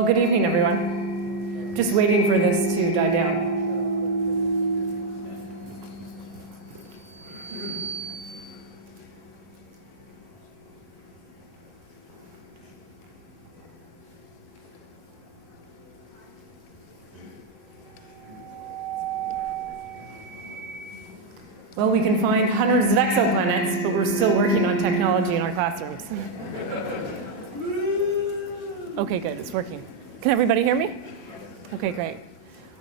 Well, good evening, everyone. Just waiting for this to die down. Well, we can find hundreds of exoplanets, but we're still working on technology in our classrooms. Okay, good, it's working. Can everybody hear me? Okay, great.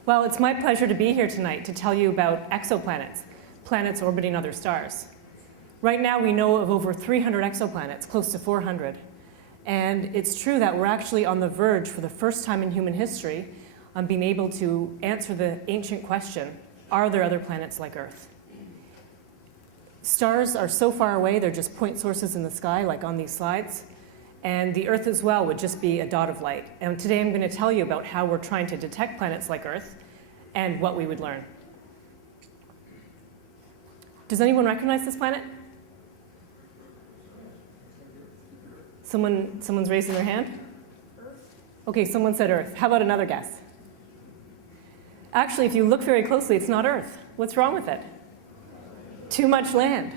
Well, it's my pleasure to be here tonight to tell you about exoplanets, planets orbiting other stars. Right now, we know of over 300 exoplanets, close to 400. And it's true that we're actually on the verge, for the first time in human history, on being able to answer the ancient question, are there other planets like Earth? Stars are so far away, they're just point sources in the sky, like on these slides. And the Earth as well would just be a dot of light. And today I'm going to tell you about how we're trying to detect planets like Earth and what we would learn. Does anyone recognize this planet? Someone's raising their hand? Okay, someone said Earth. How about another guess? Actually, if you look very closely, it's not Earth. What's wrong with it? Too much land.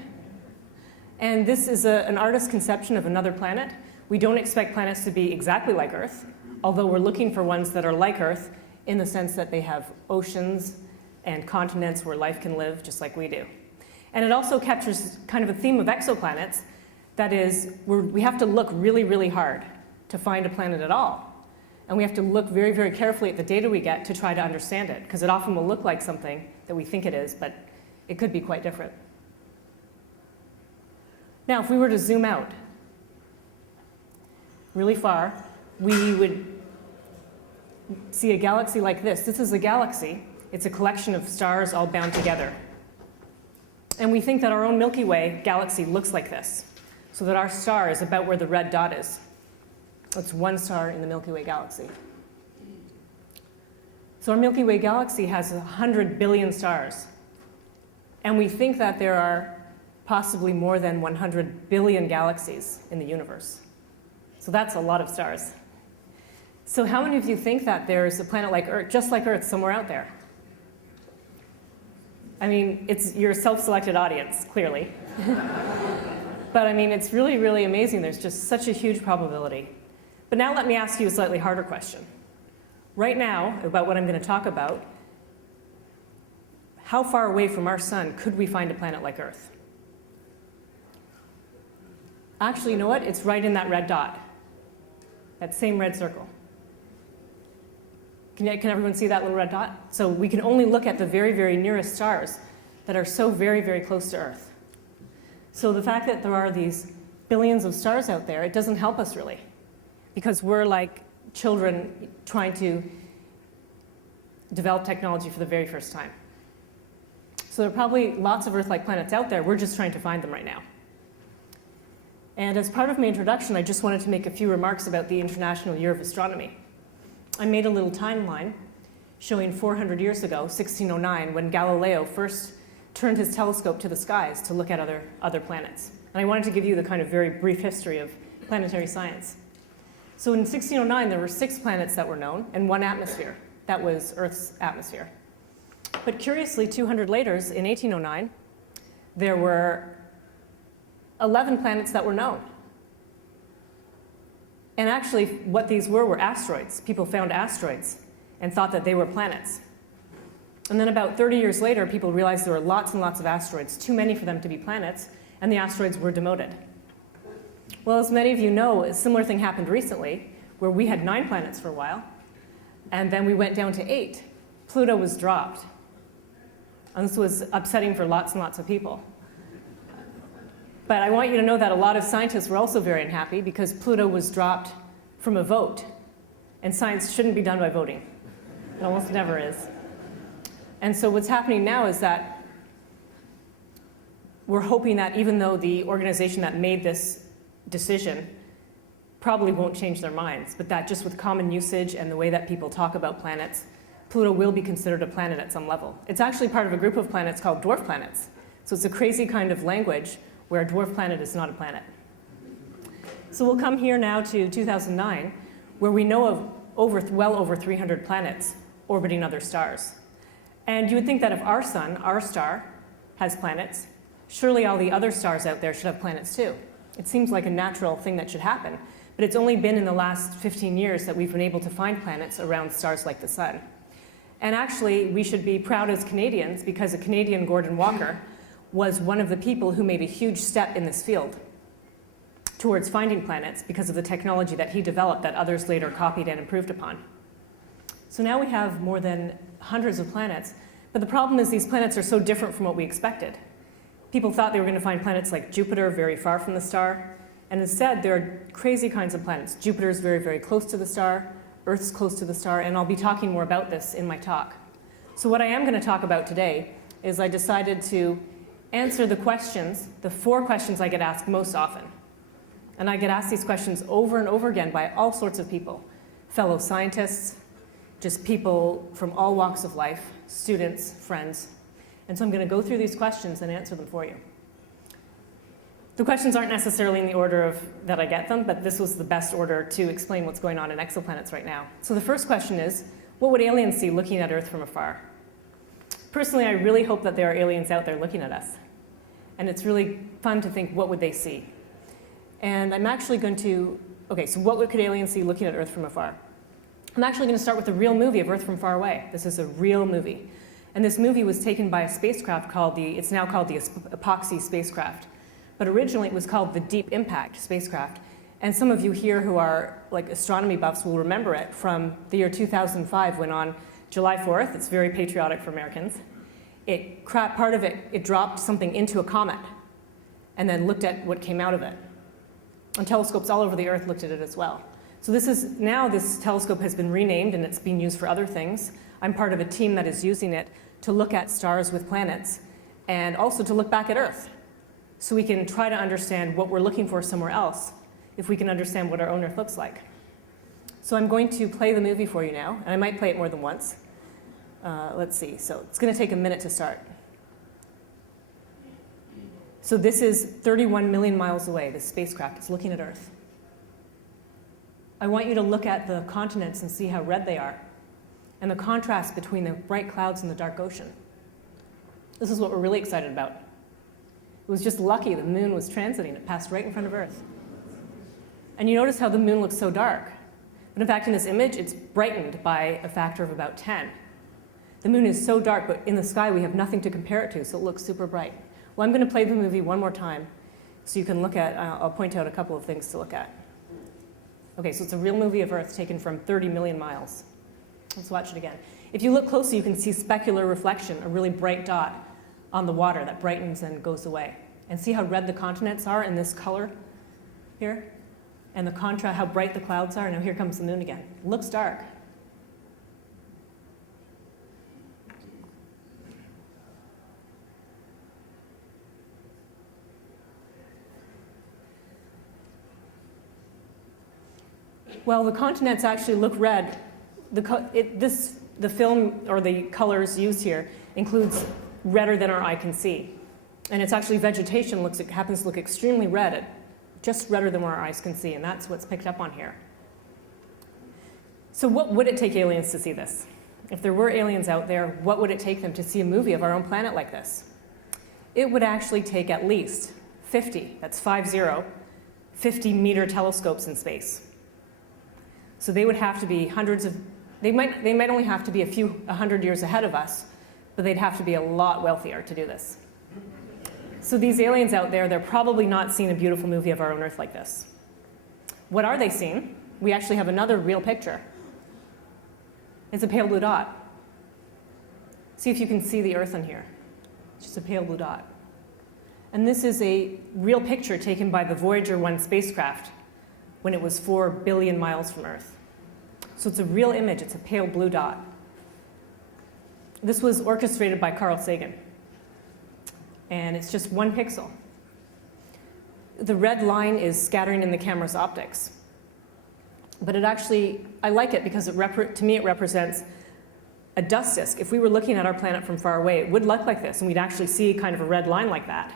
And this is an artist's conception of another planet. We don't expect planets to be exactly like Earth, although we're looking for ones that are like Earth in the sense that they have oceans and continents where life can live just like we do. And it also captures kind of a theme of exoplanets. That is, we have to look really, really hard to find a planet at all. And we have to look very, very carefully at the data we get to try to understand it, because it often will look like something that we think it is, but it could be quite different. Now, if we were to zoom out really far, we would see a galaxy like this. This is a galaxy. It's a collection of stars all bound together. And we think that our own Milky Way galaxy looks like this, so that our star is about where the red dot is. That's one star in the Milky Way galaxy. So our Milky Way galaxy has 100 billion stars. And we think that there are possibly more than 100 billion galaxies in the universe. So that's a lot of stars. So how many of you think that there's a planet like Earth, just like Earth, somewhere out there? I mean, it's your self-selected audience, clearly. But I mean, it's really, really amazing. There's just such a huge probability. But now let me ask you a slightly harder question. Right now, about what I'm going to talk about, how far away from our sun could we find a planet like Earth? Actually, you know what? It's right in that red dot. That same red circle. Can everyone see that little red dot? So we can only look at the very, very nearest stars that are so very, very close to Earth. So the fact that there are these billions of stars out there, it doesn't help us really, because we're like children trying to develop technology for the very first time. So there are probably lots of Earth-like planets out there. We're just trying to find them right now. And as part of my introduction, I just wanted to make a few remarks about the International Year of Astronomy. I made a little timeline showing 400 years ago, 1609, when Galileo first turned his telescope to the skies to look at other planets. And I wanted to give you the kind of very brief history of planetary science. So in 1609, there were 6 planets that were known and 1 atmosphere. That was Earth's atmosphere. But curiously, 200 later, in 1809, there were 11 planets that were known. And actually, what these were asteroids. People found asteroids and thought that they were planets. And then about 30 years later, people realized there were lots and lots of asteroids, too many for them to be planets, and the asteroids were demoted. Well, as many of you know, a similar thing happened recently, where we had 9 planets for a while, and then we went down to 8. Pluto was dropped. And this was upsetting for lots and lots of people. But I want you to know that a lot of scientists were also very unhappy because Pluto was dropped from a vote. And science shouldn't be done by voting. It almost never is. And so what's happening now is that we're hoping that even though the organization that made this decision probably won't change their minds, but that just with common usage and the way that people talk about planets, Pluto will be considered a planet at some level. It's actually part of a group of planets called dwarf planets. So it's a crazy kind of language where a dwarf planet is not a planet. So we'll come here now to 2009, where we know of well over 300 planets orbiting other stars. And you would think that if our sun, our star, has planets, surely all the other stars out there should have planets too. It seems like a natural thing that should happen. But it's only been in the last 15 years that we've been able to find planets around stars like the sun. And actually, we should be proud as Canadians because a Canadian, Gordon Walker, was one of the people who made a huge step in this field towards finding planets because of the technology that he developed that others later copied and improved upon. So now we have more than hundreds of planets, but the problem is these planets are so different from what we expected. People thought they were going to find planets like Jupiter very far from the star, and instead there are crazy kinds of planets. Jupiter's very, very close to the star, Earth's close to the star, and I'll be talking more about this in my talk. So what I am going to talk about today is I decided to answer the questions, the 4 questions I get asked most often. And I get asked these questions over and over again by all sorts of people, fellow scientists, just people from all walks of life, students, friends. And so I'm going to go through these questions and answer them for you. The questions aren't necessarily in the order that I get them, but this was the best order to explain what's going on in exoplanets right now. So the first question is, what would aliens see looking at Earth from afar? Personally, I really hope that there are aliens out there looking at us. And it's really fun to think, what would they see? And I'm actually going to, okay, so what could aliens see looking at Earth from afar? I'm actually going to start with a real movie of Earth from Far Away. This is a real movie. And this movie was taken by a spacecraft it's now called the Epoxy spacecraft. But originally it was called the Deep Impact spacecraft. And some of you here who are like astronomy buffs will remember it from the year 2005 when on July 4th, it's very patriotic for Americans, it dropped something into a comet and then looked at what came out of it. And telescopes all over the Earth looked at it as well. So now this telescope has been renamed and it's being used for other things. I'm part of a team that is using it to look at stars with planets and also to look back at Earth. So we can try to understand what we're looking for somewhere else if we can understand what our own Earth looks like. So I'm going to play the movie for you now, and I might play it more than once. Let's see, so it's going to take a minute to start. So this is 31 million miles away, this spacecraft is looking at Earth. I want you to look at the continents and see how red they are, and the contrast between the bright clouds and the dark ocean. This is what we're really excited about. It was just lucky the moon was transiting. It passed right in front of Earth. And you notice how the moon looks so dark. But in fact, in this image, it's brightened by a factor of about 10. The moon is so dark, but in the sky, we have nothing to compare it to, so it looks super bright. Well, I'm going to play the movie one more time so you can look at, I'll point out a couple of things to look at. Okay, so it's a real movie of Earth taken from 30 million miles. Let's watch it again. If you look closely, you can see specular reflection, a really bright dot on the water that brightens and goes away. And see how red the continents are in this color here? And the contrast, how bright the clouds are. Now here comes the moon again. It looks dark. Well, the continents actually look red. The film, or the colors used here, includes redder than our eye can see. And it's actually vegetation happens to look extremely red, just redder than what our eyes can see, and that's what's picked up on here. So what would it take aliens to see this? If there were aliens out there, what would it take them to see a movie of our own planet like this? It would actually take at least 50, that's 50-meter telescopes in space. So they would have to be they might only have to be a few 100 years ahead of us, but they'd have to be a lot wealthier to do this. So these aliens out there, they're probably not seeing a beautiful movie of our own Earth like this. What are they seeing? We actually have another real picture. It's a pale blue dot. See if you can see the Earth on here. It's just a pale blue dot. And this is a real picture taken by the Voyager 1 spacecraft when it was 4 billion miles from Earth. So it's a real image, it's a pale blue dot. This was orchestrated by Carl Sagan. And it's just 1 pixel. The red line is scattering in the camera's optics. But it actually, I like it because to me it represents a dust disk. If we were looking at our planet from far away, it would look like this, and we'd actually see kind of a red line like that.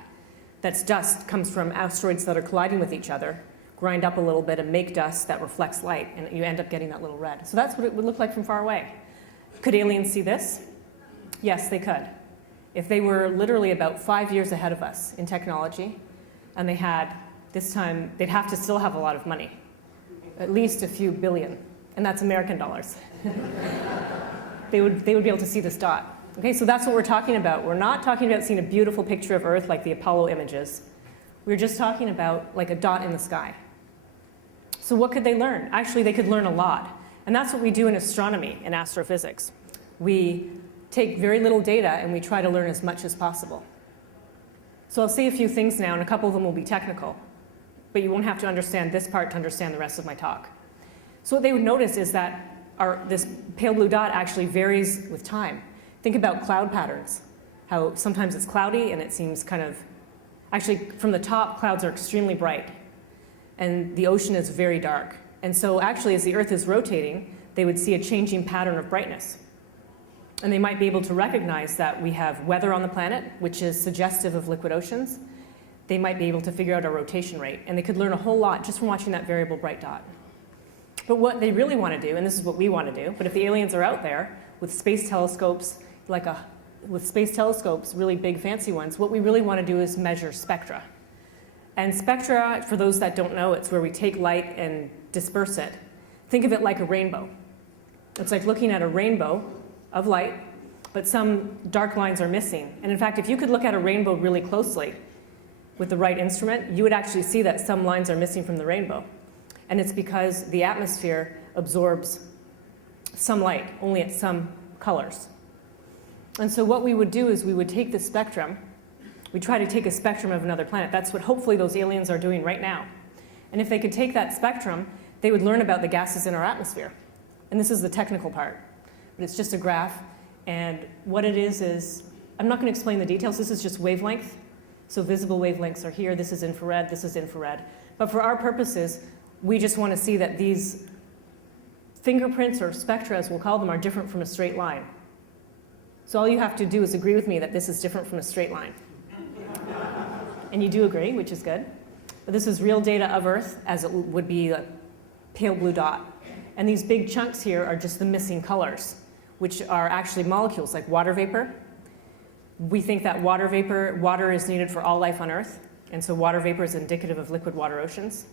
That's dust, comes from asteroids that are colliding with each other, grind up a little bit and make dust that reflects light, and you end up getting that little red. So that's what it would look like from far away. Could aliens see this? Yes, they could. If they were literally about 5 years ahead of us in technology, and they had, this time, they'd have to still have a lot of money, at least a few billion, and that's American dollars. they would be able to see this dot. Okay, so that's what we're talking about. We're not talking about seeing a beautiful picture of Earth like the Apollo images. We're just talking about like a dot in the sky. So what could they learn? Actually, they could learn a lot. And that's what we do in astronomy and astrophysics. We take very little data and we try to learn as much as possible. So I'll say a few things now, and a couple of them will be technical. But you won't have to understand this part to understand the rest of my talk. So what they would notice is that this pale blue dot actually varies with time. Think about cloud patterns, how sometimes it's cloudy and it seems kind of, actually from the top, clouds are extremely bright and the ocean is very dark. And so actually as the Earth is rotating, they would see a changing pattern of brightness. And they might be able to recognize that we have weather on the planet, which is suggestive of liquid oceans. They might be able to figure out our rotation rate, and they could learn a whole lot just from watching that variable bright dot. But what they really want to do, and this is what we want to do, but if the aliens are out there with space telescopes, really big fancy ones, what we really want to do is measure spectra. And spectra, for those that don't know, it's where we take light and disperse it. Think of it like a rainbow. It's like looking at a rainbow of light, but some dark lines are missing. And in fact, if you could look at a rainbow really closely with the right instrument, you would actually see that some lines are missing from the rainbow. And it's because the atmosphere absorbs some light, only at some colors. And so what we would do is we would take the spectrum, we try to take a spectrum of another planet. That's what hopefully those aliens are doing right now. And if they could take that spectrum, they would learn about the gases in our atmosphere. And this is the technical part, but it's just a graph. And what it is, I'm not going to explain the details. This is just wavelength. So visible wavelengths are here. This is infrared. This is infrared. But for our purposes, we just want to see that these fingerprints, or spectra as we'll call them, are different from a straight line. So all you have to do is agree with me that this is different from a straight line. And you do agree, which is good. But this is real data of Earth as it would be a pale blue dot. And these big chunks here are just the missing colors, which are actually molecules like water vapor. We think that water is needed for all life on Earth. And so water vapor is indicative of liquid water oceans.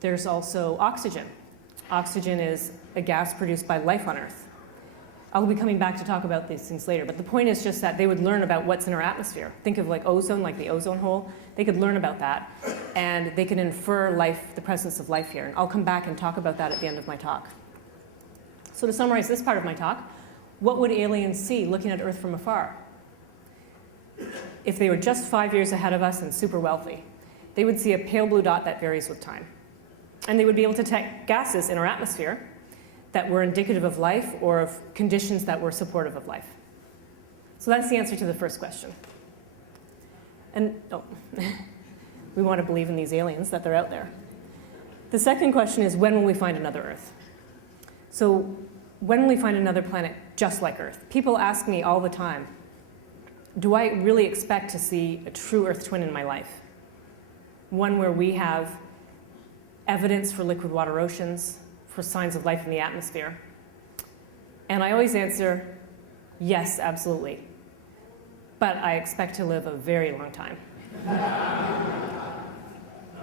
There's also oxygen. Oxygen is a gas produced by life on Earth. I'll be coming back to talk about these things later, but the point is just that they would learn about what's in our atmosphere. Think of like ozone, like the ozone hole. They could learn about that, and they can infer life, the presence of life here. And I'll come back and talk about that at the end of my talk. So to summarize this part of my talk, what would aliens see looking at Earth from afar? If they were just 5 years ahead of us and super wealthy, they would see a pale blue dot that varies with time. And they would be able to detect gases in our atmosphere that were indicative of life or of conditions that were supportive of life. So that's the answer to the first question. And we want to believe in these aliens, that they're out there. The second question is, when will we find another Earth? So when will we find another planet just like Earth? People ask me all the time, do I really expect to see a true Earth twin in my life? One where we have evidence for liquid water oceans, for signs of life in the atmosphere? And I always answer, yes, absolutely. But I expect to live a very long time.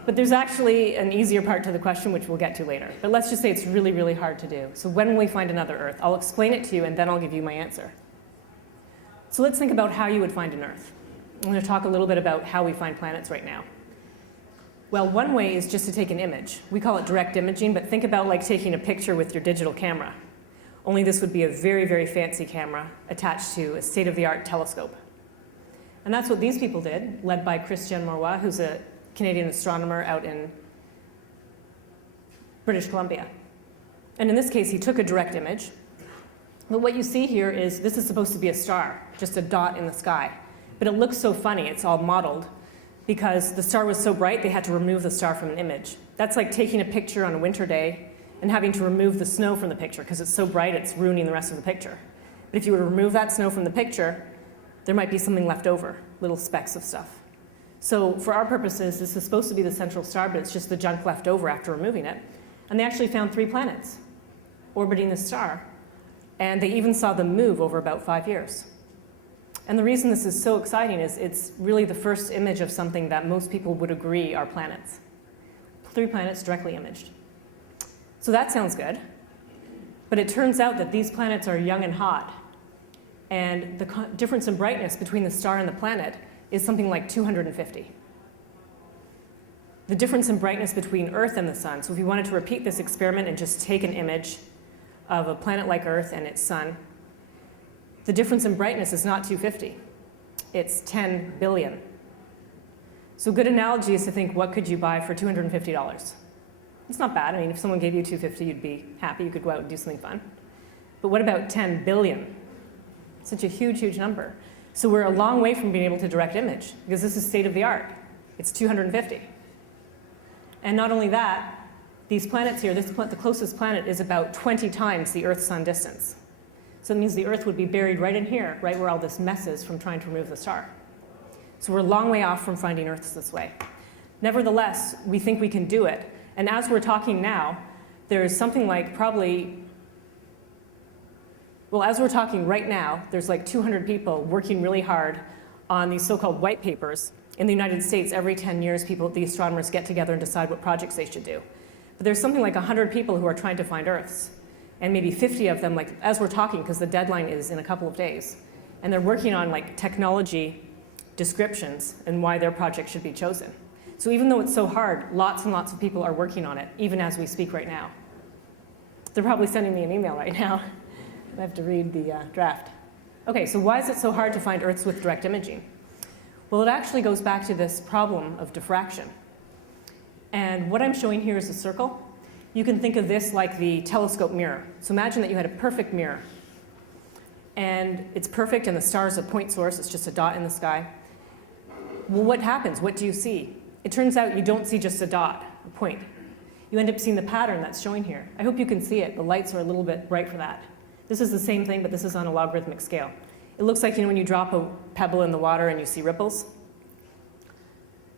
But there's actually an easier part to the question, which we'll get to later. But let's just say it's really, really hard to do. So when will we find another Earth? I'll explain it to you, and then I'll give you my answer. So let's think about how you would find an Earth. I'm going to talk a little bit about how we find planets right now. Well, one way is just to take an image. We call it direct imaging, but think about like taking a picture with your digital camera. Only this would be a very, very fancy camera attached to a state-of-the-art telescope. And that's what these people did, led by Christian Marois, who's a Canadian astronomer out in British Columbia. And in this case, he took a direct image. But what you see here is, this is supposed to be a star, just a dot in the sky. But it looks so funny, it's all mottled, because the star was so bright, they had to remove the star from an image. That's like taking a picture on a winter day and having to remove the snow from the picture, because it's so bright, it's ruining the rest of the picture. But if you were to remove that snow from the picture, there might be something left over, little specks of stuff. So for our purposes, this is supposed to be the central star, but it's just the junk left over after removing it. And they actually found 3 planets orbiting the star. And they even saw them move over about 5 years. And the reason this is so exciting is it's really the first image of something that most people would agree are planets. 3 planets directly imaged. So that sounds good. But it turns out that these planets are young and hot. And the difference in brightness between the star and the planet is something like 250. The difference in brightness between Earth and the sun, so if you wanted to repeat this experiment and just take an image of a planet like Earth and its sun, the difference in brightness is not 250. It's 10 billion. So a good analogy is to think, what could you buy for $250? It's not bad. I mean, if someone gave you $250, you'd be happy. You could go out and do something fun. But what about 10 billion? Such a huge, huge number. So we're a long way from being able to direct image, because this is state of the art. It's 250. And not only that, these planets here, the closest planet is about 20 times the Earth-Sun distance. So it means the Earth would be buried right in here, right where all this mess is from trying to remove the star. So we're a long way off from finding Earths this way. Nevertheless, we think we can do it. And as we're talking now, there's something like probably, well, as we're talking right now, there's like 200 people working really hard on these so-called white papers. In the United States, every 10 years, the astronomers get together and decide what projects they should do. But there's something like 100 people who are trying to find Earths. And maybe 50 of them, like as we're talking, because the deadline is in a couple of days. And they're working on like technology descriptions and why their project should be chosen. So even though it's so hard, lots and lots of people are working on it, even as we speak right now. They're probably sending me an email right now. I have to read the draft. Okay, so why is it so hard to find Earths with direct imaging? Well, it actually goes back to this problem of diffraction. And what I'm showing here is a circle. You can think of this like the telescope mirror. So imagine that you had a perfect mirror. And it's perfect, and the star is a point source. It's just a dot in the sky. Well, what happens? What do you see? It turns out you don't see just a dot, a point. You end up seeing the pattern that's showing here. I hope you can see it. The lights are a little bit bright for that. This is the same thing, but this is on a logarithmic scale. It looks like, you know, when you drop a pebble in the water and you see ripples.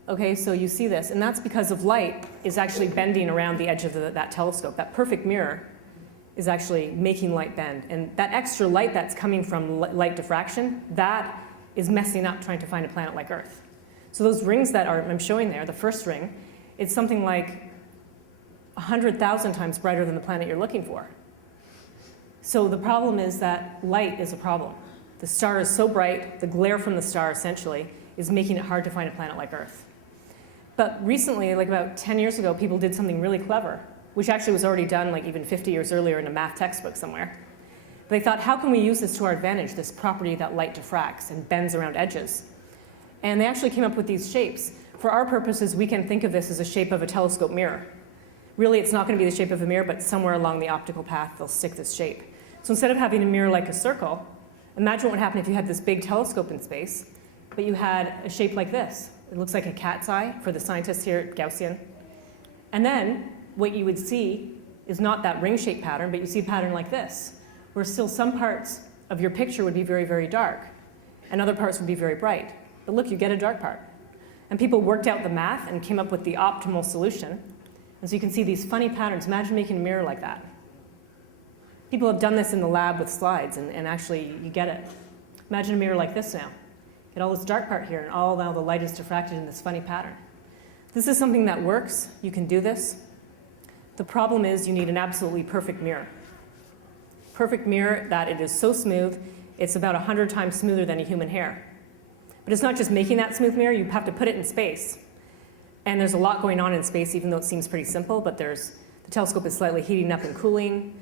Okay, so you see this, and that's because of light is actually bending around the edge of that telescope. That perfect mirror is actually making light bend. And that extra light that's coming from light diffraction, that is messing up trying to find a planet like Earth. So those rings that I'm showing there, the first ring, it's something like 100,000 times brighter than the planet you're looking for. So the problem is that light is a problem. The star is so bright, the glare from the star essentially is making it hard to find a planet like Earth. But recently, like about 10 years ago, people did something really clever, which actually was already done like even 50 years earlier in a math textbook somewhere. They thought, how can we use this to our advantage, this property that light diffracts and bends around edges? And they actually came up with these shapes. For our purposes, we can think of this as a shape of a telescope mirror. Really, it's not going to be the shape of a mirror, but somewhere along the optical path, they'll stick this shape. So instead of having a mirror like a circle, imagine what would happen if you had this big telescope in space, but you had a shape like this. It looks like a cat's eye for the scientists here at Gaussian. And then what you would see is not that ring-shaped pattern, but you see a pattern like this, where still some parts of your picture would be very, very dark, and other parts would be very bright. But look, you get a dark part. And people worked out the math and came up with the optimal solution. And so you can see these funny patterns. Imagine making a mirror like that. People have done this in the lab with slides, and actually you get it. Imagine a mirror like this now. Get all this dark part here, and all now the light is diffracted in this funny pattern. This is something that works. You can do this. The problem is you need an absolutely perfect mirror. Perfect mirror that it is so smooth, it's about 100 times smoother than a human hair. But it's not just making that smooth mirror, you have to put it in space. And there's a lot going on in space, even though it seems pretty simple, but the telescope is slightly heating up and cooling.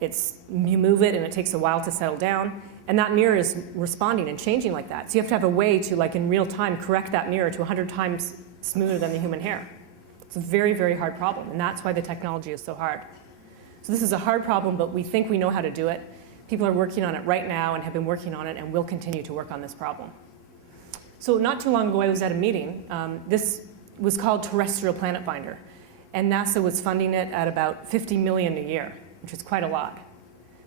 You move it, and it takes a while to settle down. And that mirror is responding and changing like that. So you have to have a way to, like in real time, correct that mirror to 100 times smoother than the human hair. It's a very, very hard problem, and that's why the technology is so hard. So this is a hard problem, but we think we know how to do it. People are working on it right now and have been working on it and will continue to work on this problem. So not too long ago, I was at a meeting. This was called Terrestrial Planet Finder, and NASA was funding it at about $50 million a year, which is quite a lot.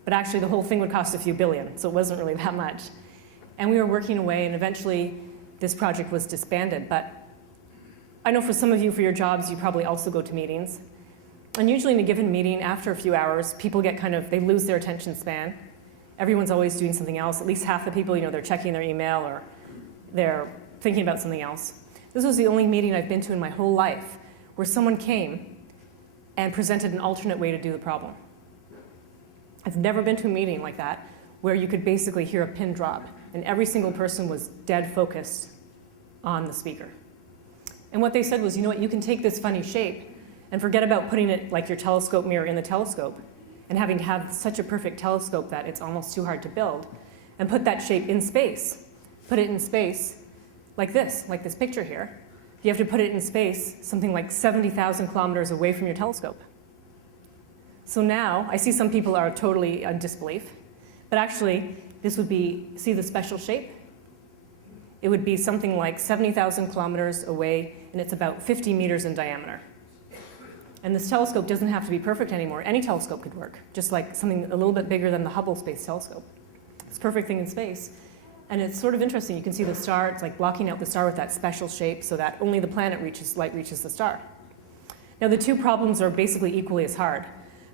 But actually, the whole thing would cost a few billion, so it wasn't really that much. And we were working away, and eventually, this project was disbanded. But I know for some of you, for your jobs, you probably also go to meetings. And usually in a given meeting, after a few hours, people get they lose their attention span. Everyone's always doing something else. At least half the people, they're checking their email or they're thinking about something else. This was the only meeting I've been to in my whole life where someone came and presented an alternate way to do the problem. I've never been to a meeting like that where you could basically hear a pin drop and every single person was dead focused on the speaker. And what they said was, you know what, you can take this funny shape and forget about putting it like your telescope mirror in the telescope and having to have such a perfect telescope that it's almost too hard to build, and put that shape in space. Put it in space like this picture here. You have to put it in space something like 70,000 kilometers away from your telescope. So now, I see some people are totally in disbelief, but actually, this would be, see the special shape? It would be something like 70,000 kilometers away, and it's about 50 meters in diameter. And this telescope doesn't have to be perfect anymore. Any telescope could work, just like something a little bit bigger than the Hubble Space Telescope. It's a perfect thing in space. And it's sort of interesting. You can see the star, it's like blocking out the star with that special shape so that only the light reaches the star. Now the two problems are basically equally as hard,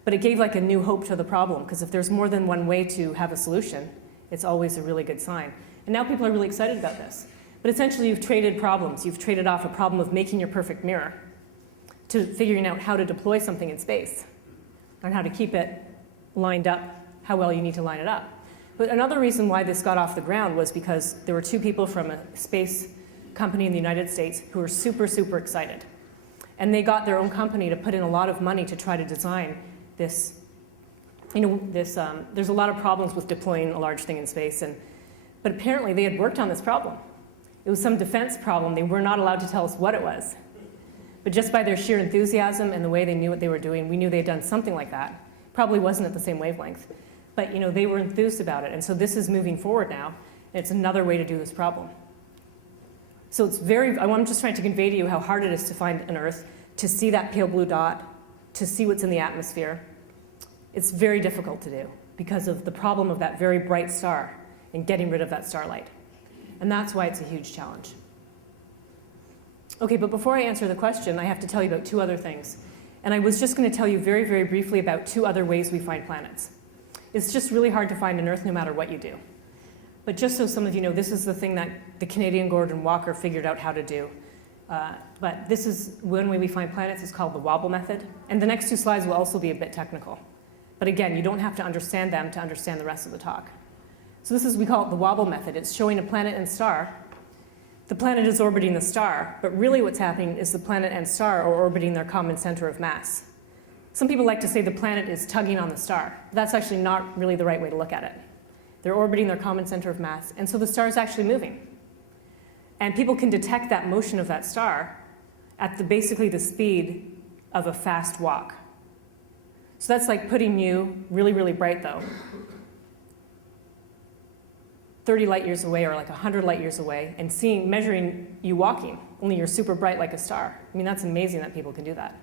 but it gave like a new hope to the problem, because if there's more than one way to have a solution, it's always a really good sign. And now people are really excited about this. But essentially you've traded problems. You've traded off a problem of making your perfect mirror to figuring out how to deploy something in space and how to keep it lined up, how well you need to line it up. But another reason why this got off the ground was because there were two people from a space company in the United States who were super, super excited. And they got their own company to put in a lot of money to try to design this. There's a lot of problems with deploying a large thing in space, but apparently they had worked on this problem. It was some defense problem. They were not allowed to tell us what it was. But just by their sheer enthusiasm and the way they knew what they were doing, we knew they had done something like that. Probably wasn't at the same wavelength. But they were enthused about it. And so this is moving forward now. And it's another way to do this problem. So I'm just trying to convey to you how hard it is to find an Earth, to see that pale blue dot, to see what's in the atmosphere. It's very difficult to do because of the problem of that very bright star and getting rid of that starlight. And that's why it's a huge challenge. Okay, but before I answer the question, I have to tell you about two other things. And I was just going to tell you very, very briefly about two other ways we find planets. It's just really hard to find an Earth no matter what you do. But just so some of you know, this is the thing that the Canadian Gordon Walker figured out how to do. But this is one way we find planets. It's called the Wobble Method. And the next two slides will also be a bit technical. But again, you don't have to understand them to understand the rest of the talk. So we call it the Wobble Method. It's showing a planet and star. The planet is orbiting the star, but really what's happening is the planet and star are orbiting their common center of mass. Some people like to say the planet is tugging on the star. That's actually not really the right way to look at it. They're orbiting their common center of mass, and so the star is actually moving. And people can detect that motion of that star at basically the speed of a fast walk. So that's like putting you really, really bright though, 30 light years away or like 100 light years away and measuring you walking, only you're super bright like a star. I mean, that's amazing that people can do that.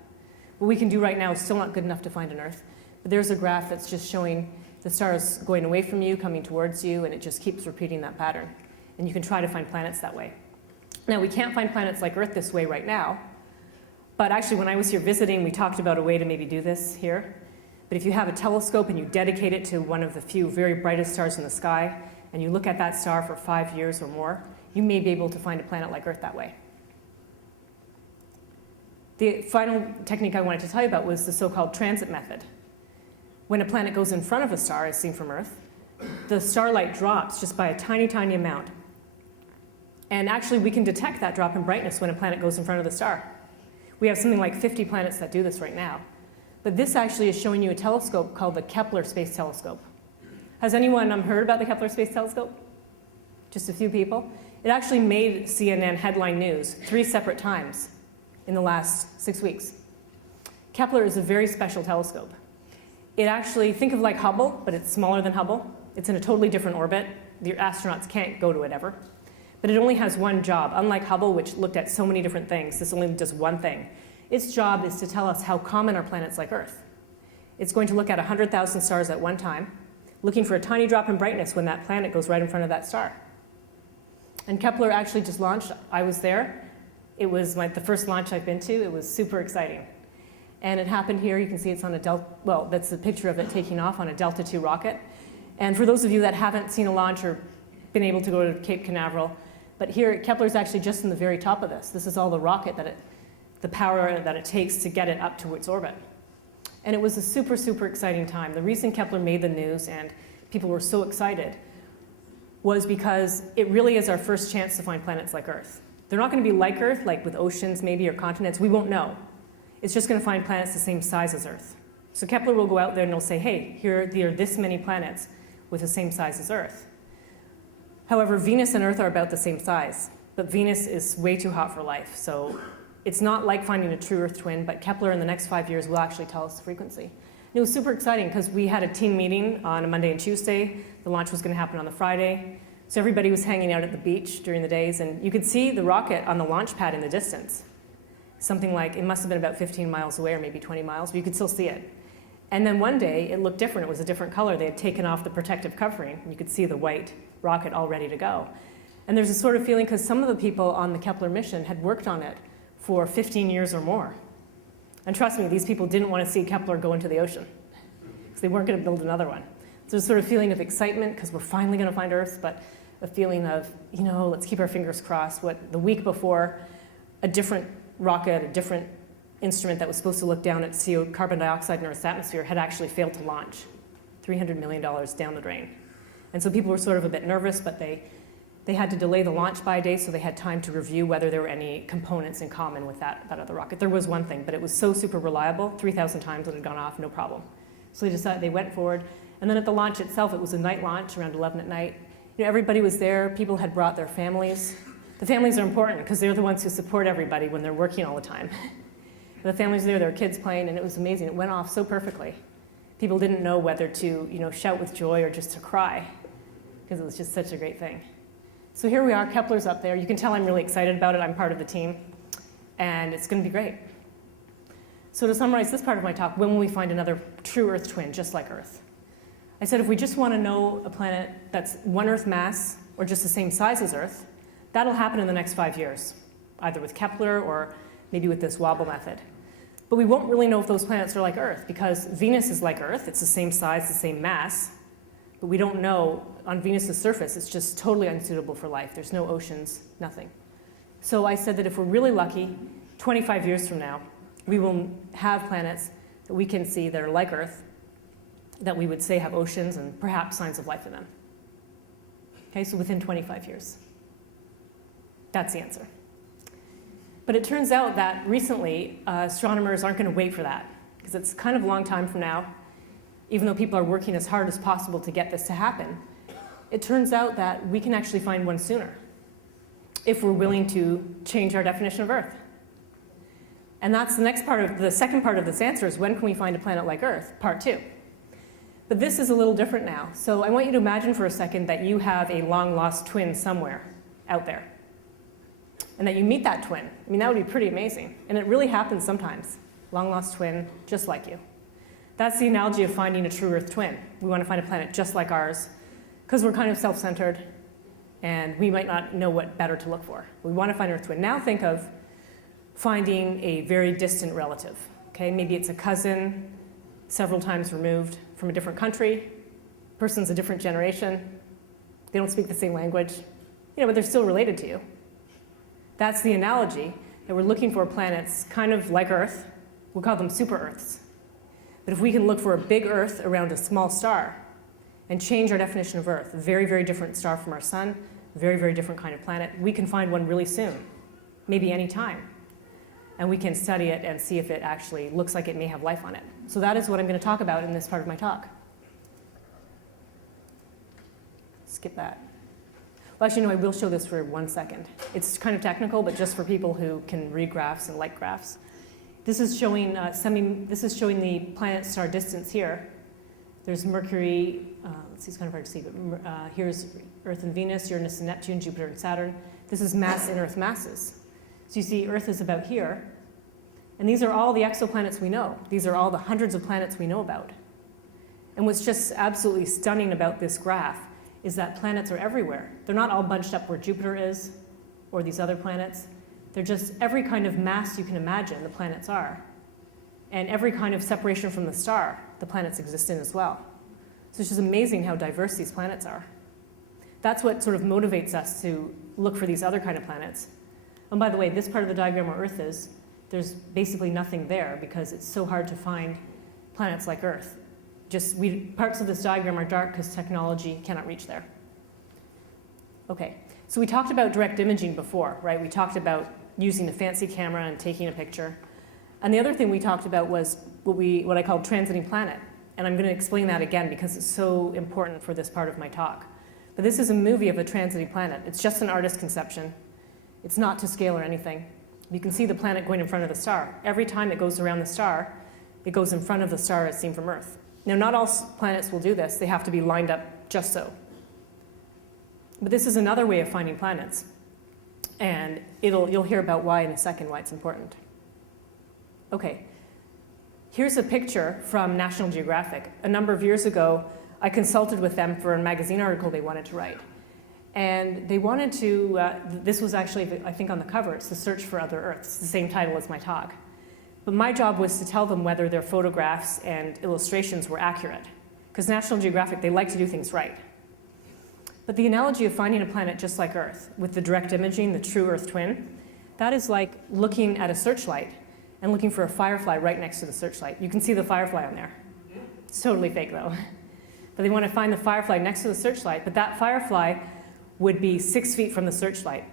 What we can do right now is still not good enough to find an Earth. But there's a graph that's just showing the stars going away from you, coming towards you, and it just keeps repeating that pattern. And you can try to find planets that way. Now, we can't find planets like Earth this way right now. But actually, when I was here visiting, we talked about a way to maybe do this here. But if you have a telescope and you dedicate it to one of the few very brightest stars in the sky, and you look at that star for 5 years or more, you may be able to find a planet like Earth that way. The final technique I wanted to tell you about was the so-called transit method. When a planet goes in front of a star, as seen from Earth, the starlight drops just by a tiny, tiny amount. And actually, we can detect that drop in brightness when a planet goes in front of the star. We have something like 50 planets that do this right now. But this actually is showing you a telescope called the Kepler Space Telescope. Has anyone heard about the Kepler Space Telescope? Just a few people. It actually made CNN headline news 3 separate times in the last 6 weeks. Kepler is a very special telescope. It actually, think of like Hubble, but it's smaller than Hubble. It's in a totally different orbit. The astronauts can't go to it ever. But it only has one job. Unlike Hubble, which looked at so many different things, this only does one thing. Its job is to tell us how common are planets like Earth. It's going to look at 100,000 stars at one time, looking for a tiny drop in brightness when that planet goes right in front of that star. And Kepler actually just launched, I was there, It was the first launch I've been to. It was super exciting. And it happened here. You can see it's on a Delta, well, that's a picture of it taking off on a Delta II rocket. And for those of you that haven't seen a launch or been able to go to Cape Canaveral, but here Kepler's actually just in the very top of this. This is all the rocket the power that it takes to get it up to its orbit. And it was a super, super exciting time. The reason Kepler made the news and people were so excited was because it really is our first chance to find planets like Earth. They're not going to be like Earth, like with oceans maybe or continents. We won't know. It's just going to find planets the same size as Earth. So Kepler will go out there and it'll say, hey, here are this many planets with the same size as Earth. However, Venus and Earth are about the same size, but Venus is way too hot for life. So it's not like finding a true Earth twin, but Kepler in the next 5 years will actually tell us the frequency. And it was super exciting because we had a team meeting on a Monday and Tuesday. The launch was going to happen on the Friday. So everybody was hanging out at the beach during the days, and you could see the rocket on the launch pad in the distance. Something like, it must have been about 15 miles away or maybe 20 miles, but you could still see it. And then one day, it looked different. It was a different color. They had taken off the protective covering, and you could see the white rocket all ready to go. And there's a sort of feeling, because some of the people on the Kepler mission had worked on it for 15 years or more. And trust me, these people didn't want to see Kepler go into the ocean, because they weren't going to build another one. So there's a sort of feeling of excitement, because we're finally going to find Earth, but a feeling of, let's keep our fingers crossed. The week before, a different rocket, a different instrument that was supposed to look down at carbon dioxide in Earth's atmosphere had actually failed to launch, $300 million down the drain. And so people were sort of a bit nervous, but they had to delay the launch by a day so they had time to review whether there were any components in common with that other rocket. There was one thing, but it was so super reliable, 3,000 times it had gone off, no problem. So they decided, they went forward. And then at the launch itself, it was a night launch around 11 at night. Everybody was there. People had brought their families. The families are important because they're the ones who support everybody when they're working all the time. The families there, their kids playing, and it was amazing. It went off so perfectly. People didn't know whether to shout with joy or just to cry, because it was just such a great thing. So here we are, Kepler's up there. You can tell I'm really excited about it. I'm part of the team, and it's going to be great. So to summarize this part of my talk, when will we find another true Earth twin just like Earth? I said if we just want to know a planet that's one Earth mass or just the same size as Earth, that'll happen in the next 5 years, either with Kepler or maybe with this Wobble Method. But we won't really know if those planets are like Earth, because Venus is like Earth. It's the same size, the same mass. But we don't know, on Venus's surface, it's just totally unsuitable for life. There's no oceans, nothing. So I said that if we're really lucky, 25 years from now, we will have planets that we can see that are like Earth, that we would say have oceans and perhaps signs of life in them. Okay, so within 25 years. That's the answer. But it turns out that recently, astronomers aren't going to wait for that, because it's kind of a long time from now, even though people are working as hard as possible to get this to happen. It turns out that we can actually find one sooner, if we're willing to change our definition of Earth. And that's the second part of this answer is, when can we find a planet like Earth? Part 2. But this is a little different now. So I want you to imagine for a second that you have a long-lost twin somewhere out there, and that you meet that twin. I mean, that would be pretty amazing. And it really happens sometimes. Long-lost twin, just like you. That's the analogy of finding a true Earth twin. We want to find a planet just like ours, because we're kind of self-centered, and we might not know what better to look for. We want to find an Earth twin. Now think of finding a very distant relative. Okay, maybe it's a cousin, several times removed from a different country, person's a different generation, they don't speak the same language, but they're still related to you. That's the analogy, that we're looking for planets kind of like Earth. We'll call them super Earths. But if we can look for a big Earth around a small star and change our definition of Earth, a very, very different star from our sun, very, very different kind of planet, we can find one really soon, maybe any time. And we can study it and see if it actually looks like it may have life on it. So that is what I'm going to talk about in this part of my talk. Skip that. Well, actually, no, I will show this for 1 second. It's kind of technical, but just for people who can read graphs and like graphs. This is showing the planet-star distance here. There's Mercury. Let's see, it's kind of hard to see, but here's Earth and Venus, Uranus and Neptune, Jupiter and Saturn. This is mass in Earth masses. So you see Earth is about here. And these are all the exoplanets we know. These are all the hundreds of planets we know about. And what's just absolutely stunning about this graph is that planets are everywhere. They're not all bunched up where Jupiter is or these other planets. They're just every kind of mass you can imagine the planets are. And every kind of separation from the star the planets exist in as well. So it's just amazing how diverse these planets are. That's what sort of motivates us to look for these other kind of planets. And by the way, this part of the diagram where Earth is, there's basically nothing there because it's so hard to find planets like Earth. Parts of this diagram are dark because technology cannot reach there. Okay, so we talked about direct imaging before, right? We talked about using a fancy camera and taking a picture. And the other thing we talked about was what I called transiting planet. And I'm going to explain that again because it's so important for this part of my talk. But this is a movie of a transiting planet. It's just an artist's conception. It's not to scale or anything. You can see the planet going in front of the star. Every time it goes around the star, it goes in front of the star as seen from Earth. Now, not all planets will do this. They have to be lined up just so. But this is another way of finding planets. And you'll hear about why in a second, why it's important. Okay, here's a picture from National Geographic. A number of years ago, I consulted with them for a magazine article they wanted to write. And they wanted to, this was actually, I think, on the cover. It's The Search for Other Earths. It's the same title as my talk. But my job was to tell them whether their photographs and illustrations were accurate. Because National Geographic, they like to do things right. But the analogy of finding a planet just like Earth, with the direct imaging, the true Earth twin, that is like looking at a searchlight and looking for a firefly right next to the searchlight. You can see the firefly on there. It's totally fake, though. But they want to find the firefly next to the searchlight, but that firefly would be 6 feet from the searchlight.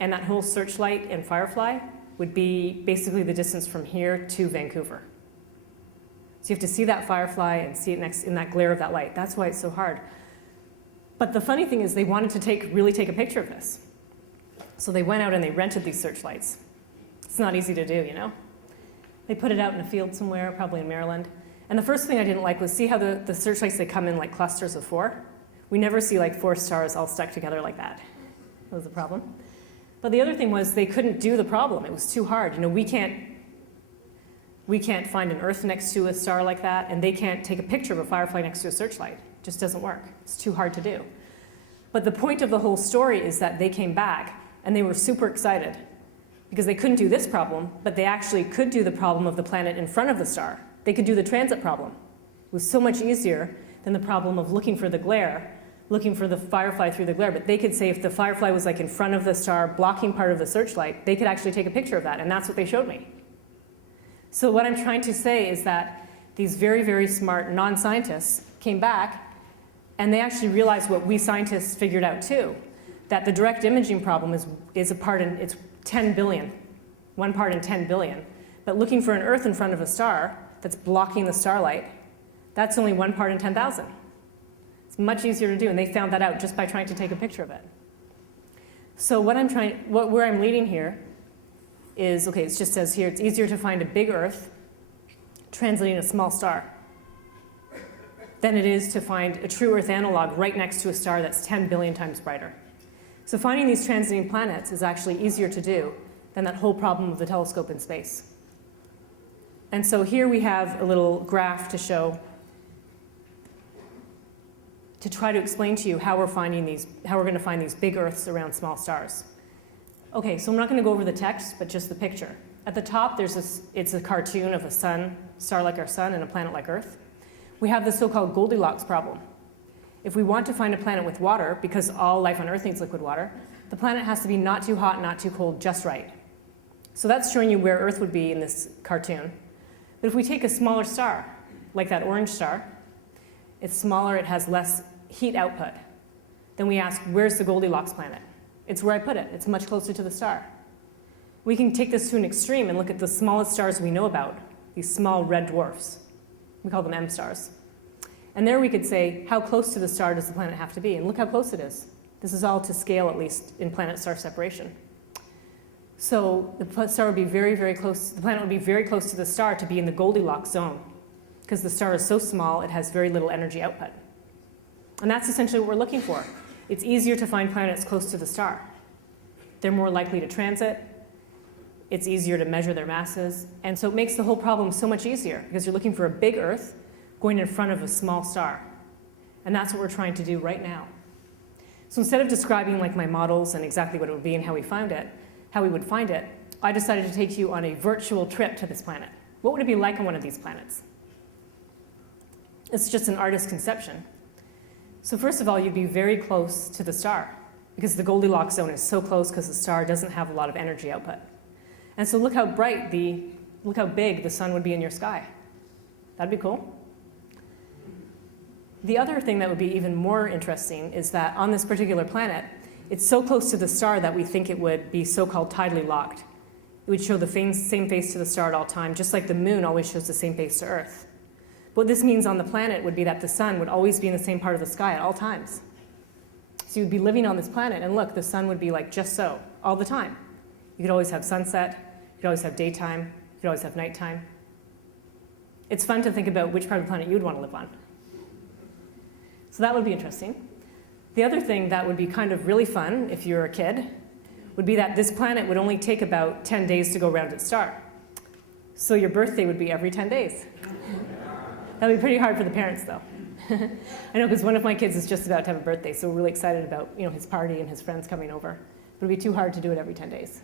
And that whole searchlight and firefly would be basically the distance from here to Vancouver. So you have to see that firefly and see it in that glare of that light. That's why it's so hard. But the funny thing is they wanted to really take a picture of this. So they went out and they rented these searchlights. It's not easy to do, you know? They put it out in a field somewhere, probably in Maryland. And the first thing I didn't like was see how the searchlights, they come in like clusters of 4. We never see like 4 stars all stuck together like that. That was the problem. But the other thing was they couldn't do the problem. It was too hard. You know, we can't find an Earth next to a star like that, and they can't take a picture of a firefly next to a searchlight. It just doesn't work. It's too hard to do. But the point of the whole story is that they came back and they were super excited because they couldn't do this problem, but they actually could do the problem of the planet in front of the star. They could do the transit problem. It was so much easier than the problem of looking for the glare, looking for the firefly through the glare. But they could say if the firefly was like in front of the star, blocking part of the searchlight, they could actually take a picture of that, and that's what they showed me. So what I'm trying to say is that these very, very smart non-scientists came back, and they actually realized what we scientists figured out too, that the direct imaging problem is a part in, it's 10 billion, 1 part in 10 billion. But looking for an Earth in front of a star that's blocking the starlight, that's only 1 part in 10,000. It's much easier to do, and they found that out just by trying to take a picture of it. So where I'm leading here is, okay, it just says here, it's easier to find a big Earth translating a small star than it is to find a true Earth analog right next to a star that's 10 billion times brighter. So finding these transiting planets is actually easier to do than that whole problem of the telescope in space. And so here we have a little graph to show, to try to explain to you how we're going to find these big Earths around small stars. Okay, so I'm not going to go over the text, but just the picture. At the top, it's a cartoon of a star like our sun, and a planet like Earth. We have the so-called Goldilocks problem. If we want to find a planet with water, because all life on Earth needs liquid water, the planet has to be not too hot, not too cold, just right. So that's showing you where Earth would be in this cartoon. But if we take a smaller star, like that orange star, it's smaller, it has less heat output. Then we ask, where's the Goldilocks planet? It's where I put it. It's much closer to the star. We can take this to an extreme and look at the smallest stars we know about, these small red dwarfs. We call them M stars. And there we could say, how close to the star does the planet have to be? And look how close it is. This is all to scale, at least, in planet-star separation. So the star would be very, very close. The planet would be very close to the star to be in the Goldilocks zone, because the star is so small, it has very little energy output. And that's essentially what we're looking for. It's easier to find planets close to the star. They're more likely to transit. It's easier to measure their masses. And so it makes the whole problem so much easier, because you're looking for a big Earth going in front of a small star. And that's what we're trying to do right now. So instead of describing like my models and exactly what it would be and how we found it, how we would find it, I decided to take you on a virtual trip to this planet. What would it be like on one of these planets? It's just an artist's conception. So first of all, you'd be very close to the star because the Goldilocks zone is so close because the star doesn't have a lot of energy output. And so look how big the sun would be in your sky. That'd be cool. The other thing that would be even more interesting is that on this particular planet, it's so close to the star that we think it would be so-called tidally locked. It would show the same face to the star at all times, just like the moon always shows the same face to Earth. What this means on the planet would be that the sun would always be in the same part of the sky at all times. So you'd be living on this planet, and look, the sun would be like just so, all the time. You could always have sunset, you could always have daytime, you could always have nighttime. It's fun to think about which part of the planet you'd want to live on. So that would be interesting. The other thing that would be kind of really fun if you're a kid would be that this planet would only take about 10 days to go around its star. So your birthday would be every 10 days. That would be pretty hard for the parents, though. I know, because one of my kids is just about to have a birthday, so we're really excited about his party and his friends coming over. But it would be too hard to do it every 10 days.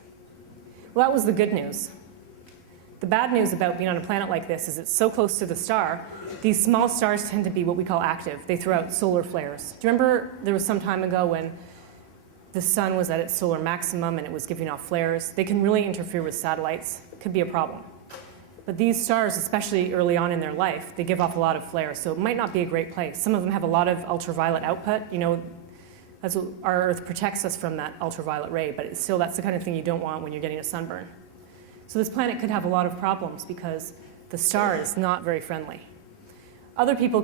Well, that was the good news. The bad news about being on a planet like this is it's so close to the star, these small stars tend to be what we call active. They throw out solar flares. Do you remember there was some time ago when the sun was at its solar maximum and it was giving off flares? They can really interfere with satellites. It could be a problem. But these stars, especially early on in their life, they give off a lot of flares, so it might not be a great place. Some of them have a lot of ultraviolet output. That's what our Earth protects us from, that ultraviolet ray, but still that's the kind of thing you don't want when you're getting a sunburn. So this planet could have a lot of problems because the star is not very friendly. Other people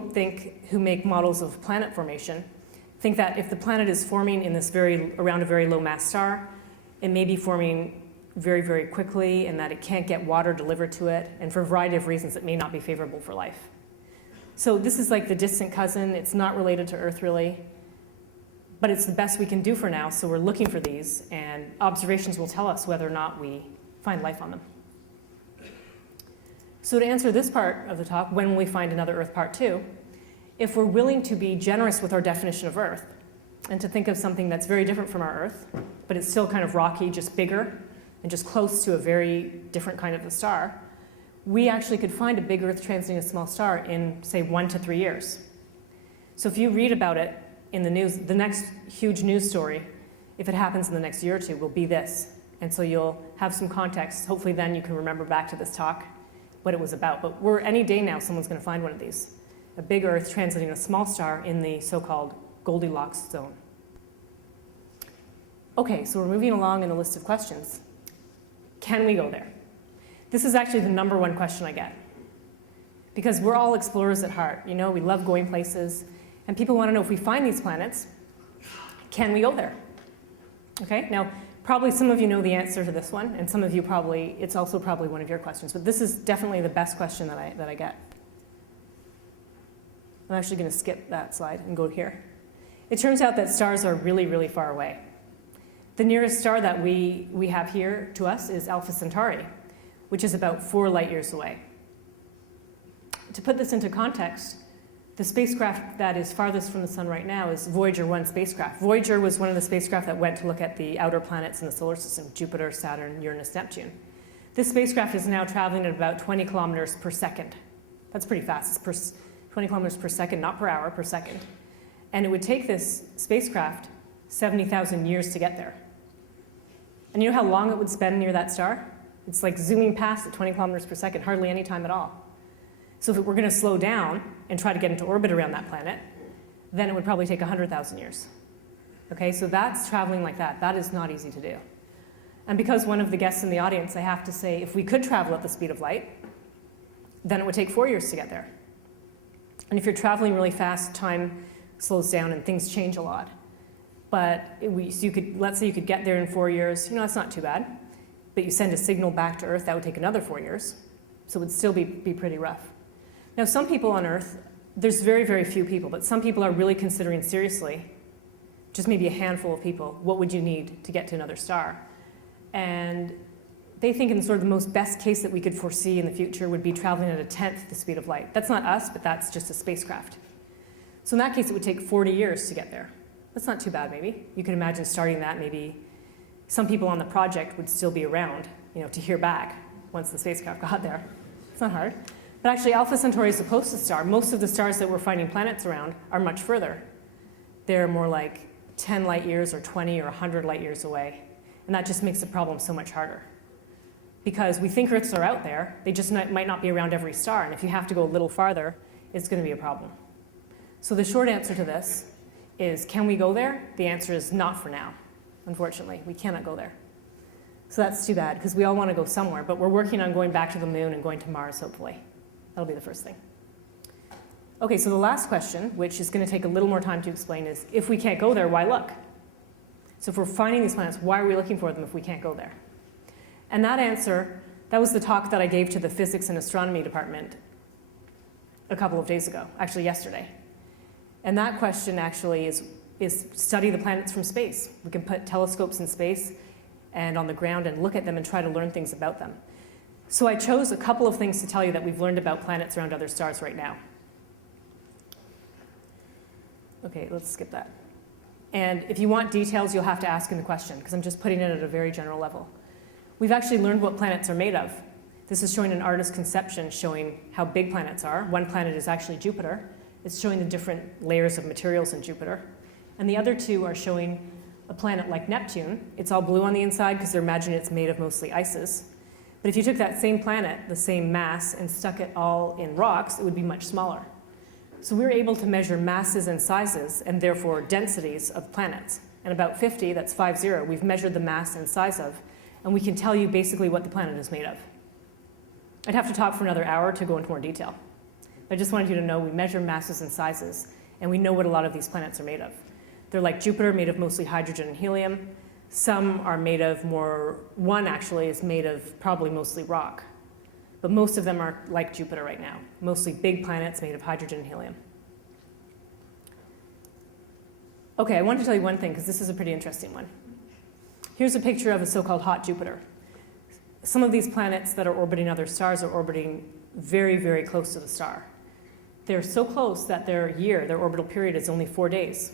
who make models of planet formation, think that if the planet is forming in around a very low mass star, it may be forming very, very quickly and that it can't get water delivered to it, and for a variety of reasons it may not be favorable for life. So this is like the distant cousin. It's not related to Earth really, but it's the best we can do for now, so we're looking for these, and observations will tell us whether or not we find life on them. So to answer this part of the talk, when will we find another Earth part 2, if we're willing to be generous with our definition of Earth and to think of something that's very different from our Earth, but it's still kind of rocky, just bigger, and just close to a very different kind of a star, we actually could find a big Earth transiting a small star in, say, 1 to 3 years. So if you read about it in the news, the next huge news story, if it happens in the next year or two, will be this. And so you'll have some context. Hopefully then you can remember back to this talk what it was about. But any day now, someone's going to find one of these. A big Earth transiting a small star in the so-called Goldilocks zone. Okay, so we're moving along in the list of questions. Can we go there? This is actually the #1 question I get. Because we're all explorers at heart. We love going places. And people want to know, if we find these planets, can we go there? Okay, now probably some of you know the answer to this one, and some of you it's also probably one of your questions. But this is definitely the best question that I get. I'm actually going to skip that slide and go here. It turns out that stars are really, really far away. The nearest star that we have here to us is Alpha Centauri, which is about 4 light years away. To put this into context, the spacecraft that is farthest from the sun right now is Voyager 1 spacecraft. Voyager was one of the spacecraft that went to look at the outer planets in the solar system, Jupiter, Saturn, Uranus, Neptune. This spacecraft is now traveling at about 20 kilometers per second. That's pretty fast. It's 20 kilometers per second, not per hour, per second. And it would take this spacecraft 70,000 years to get there. And you know how long it would spend near that star? It's like zooming past at 20 kilometers per second, hardly any time at all. So if it were going to slow down and try to get into orbit around that planet, then it would probably take 100,000 years. Okay, so that's traveling like that. That is not easy to do. And because one of the guests in the audience, I have to say, if we could travel at the speed of light, then it would take 4 years to get there. And if you're traveling really fast, time slows down and things change a lot. But let's say you could get there in 4 years. That's not too bad. But you send a signal back to Earth, that would take another 4 years. So it would still be pretty rough. Now, some people on Earth, there's very, very few people, but some people are really considering seriously, just maybe a handful of people, what would you need to get to another star? And they think in sort of the most best case that we could foresee in the future would be traveling at 1/10 the speed of light. That's not us, but that's just a spacecraft. So in that case, it would take 40 years to get there. That's not too bad, maybe. You can imagine starting that maybe some people on the project would still be around, to hear back once the spacecraft got there. It's not hard. But actually, Alpha Centauri is the closest star. Most of the stars that we're finding planets around are much further. They're more like 10 light years or 20 or 100 light years away. And that just makes the problem so much harder. Because we think Earths are out there, they just might not be around every star. And if you have to go a little farther, it's going to be a problem. So the short answer to this is, can we go there? The answer is not for now. Unfortunately, we cannot go there. So that's too bad, because we all want to go somewhere. But we're working on going back to the moon and going to Mars, hopefully. That'll be the first thing. Okay, so the last question, which is going to take a little more time to explain, is if we can't go there, why look? So if we're finding these planets, why are we looking for them if we can't go there? And that answer, that was the talk that I gave to the physics and astronomy department a couple of days ago, actually yesterday. And that question actually is study the planets from space. We can put telescopes in space and on the ground and look at them and try to learn things about them. So I chose a couple of things to tell you that we've learned about planets around other stars right now. Okay, let's skip that. And if you want details, you'll have to ask in the question, because I'm just putting it at a very general level. We've actually learned what planets are made of. This is showing an artist's conception showing how big planets are. One planet is actually Jupiter. It's showing the different layers of materials in Jupiter. And the other two are showing a planet like Neptune. It's all blue on the inside because they're imagining it's made of mostly ices. But if you took that same planet, the same mass, and stuck it all in rocks, it would be much smaller. So we're able to measure masses and sizes, and therefore densities of planets. And about 50, that's 50, we've measured the mass and size of, and we can tell you basically what the planet is made of. I'd have to talk for another hour to go into more detail. I just wanted you to know we measure masses and sizes, and we know what a lot of these planets are made of. They're like Jupiter, made of mostly hydrogen and helium. Some are made of one actually is made of probably mostly rock. But most of them are like Jupiter right now, mostly big planets made of hydrogen and helium. Okay, I wanted to tell you one thing, because this is a pretty interesting one. Here's a picture of a so-called hot Jupiter. Some of these planets that are orbiting other stars are orbiting very, very close to the star. They're so close that their orbital period is only 4 days.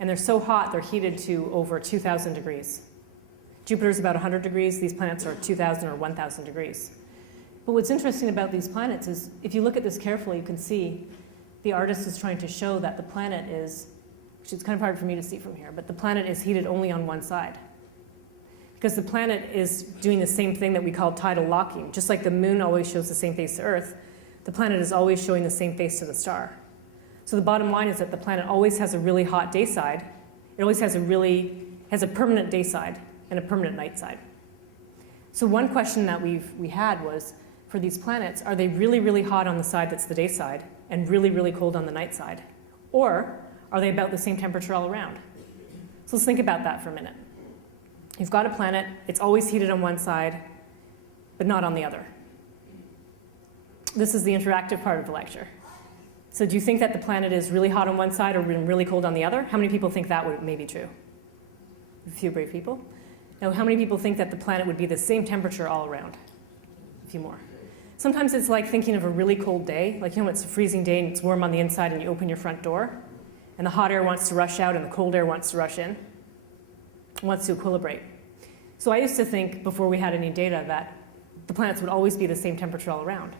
And they're so hot, they're heated to over 2,000 degrees. Jupiter's about 100 degrees. These planets are 2,000 or 1,000 degrees. But what's interesting about these planets is, if you look at this carefully, you can see the artist is trying to show that the planet is, which is kind of hard for me to see from here, but the planet is heated only on one side. Because the planet is doing the same thing that we call tidal locking. Just like the moon always shows the same face to Earth, the planet is always showing the same face to the star. So the bottom line is that the planet always has a really hot day side. It always has a permanent day side and a permanent night side. So one question that we had was, for these planets, are they really, really hot on the side that's the day side and really, really cold on the night side? Or are they about the same temperature all around? So let's think about that for a minute. You've got a planet, it's always heated on one side, but not on the other. This is the interactive part of the lecture. So do you think that the planet is really hot on one side or really cold on the other? How many people think that may be true? A few brave people. Now, how many people think that the planet would be the same temperature all around? A few more. Sometimes it's like thinking of a really cold day, like it's a freezing day and it's warm on the inside and you open your front door, and the hot air wants to rush out and the cold air wants to rush in. It wants to equilibrate. So I used to think, before we had any data, that the planets would always be the same temperature all around.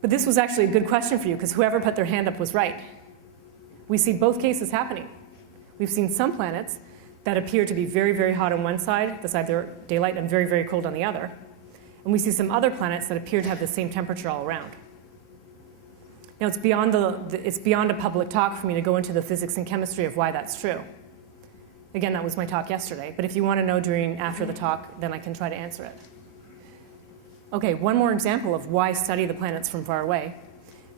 But this was actually a good question for you, because whoever put their hand up was right. We see both cases happening. We've seen some planets that appear to be very, very hot on one side, the side they're daylight, and very, very cold on the other. And we see some other planets that appear to have the same temperature all around. Now, it's beyond a public talk for me to go into the physics and chemistry of why that's true. Again, that was my talk yesterday, but if you want to know after the talk, then I can try to answer it. Okay, one more example of why study the planets from far away.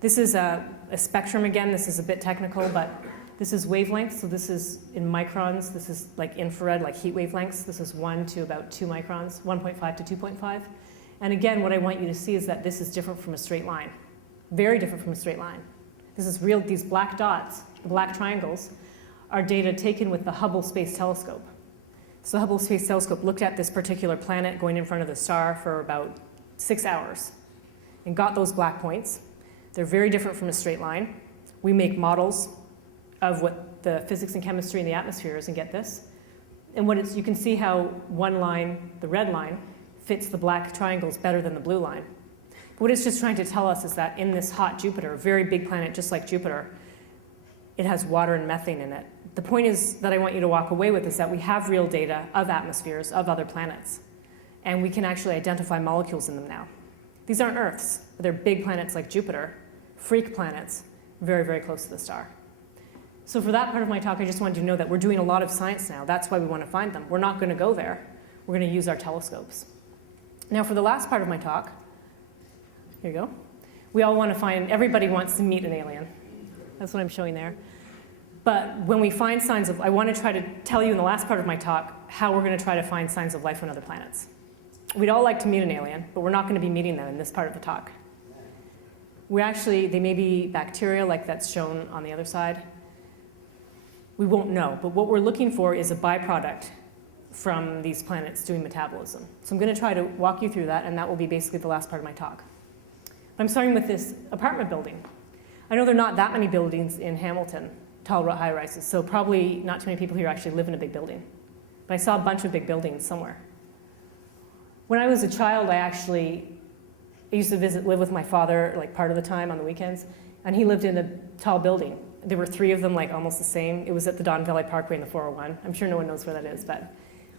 This is a spectrum again. This is a bit technical, but this is wavelength. So this is in microns. This is like infrared, like heat wavelengths. This is 1 to about 2 microns, 1.5 to 2.5. And again, what I want you to see is that this is different from a straight line. Very different from a straight line. This is real. These black dots, the black triangles, are data taken with the Hubble Space Telescope. So the Hubble Space Telescope looked at this particular planet going in front of the star for about 6 hours and got those black points. They're very different from a straight line. We make models of what the physics and chemistry in the atmosphere is, and get this. And you can see how one line, the red line, fits the black triangles better than the blue line. But what it's just trying to tell us is that in this hot Jupiter, a very big planet just like Jupiter, it has water and methane in it. The point is that I want you to walk away with is that we have real data of atmospheres of other planets, and we can actually identify molecules in them now. These aren't Earths, but they're big planets like Jupiter, freak planets, very, very close to the star. So for that part of my talk, I just wanted you to know that we're doing a lot of science now. That's why we want to find them. We're not going to go there. We're going to use our telescopes. Now for the last part of my talk, here you go. We all want to find, everybody wants to meet an alien. That's what I'm showing there. But when we find signs of, I want to try to tell you in the last part of my talk how we're going to try to find signs of life on other planets. We'd all like to meet an alien, but we're not going to be meeting them in this part of the talk. They may be bacteria like that's shown on the other side. We won't know, but what we're looking for is a byproduct from these planets doing metabolism. So I'm going to try to walk you through that, and that will be basically the last part of my talk. But I'm starting with this apartment building. I know there are not that many buildings in Hamilton, tall high-rises, so probably not too many people here actually live in a big building. But I saw a bunch of big buildings somewhere. When I was a child, I used to live with my father like part of the time on the weekends, and he lived in a tall building. There were 3 of them like almost the same. It was at the Don Valley Parkway in the 401. I'm sure no one knows where that is, but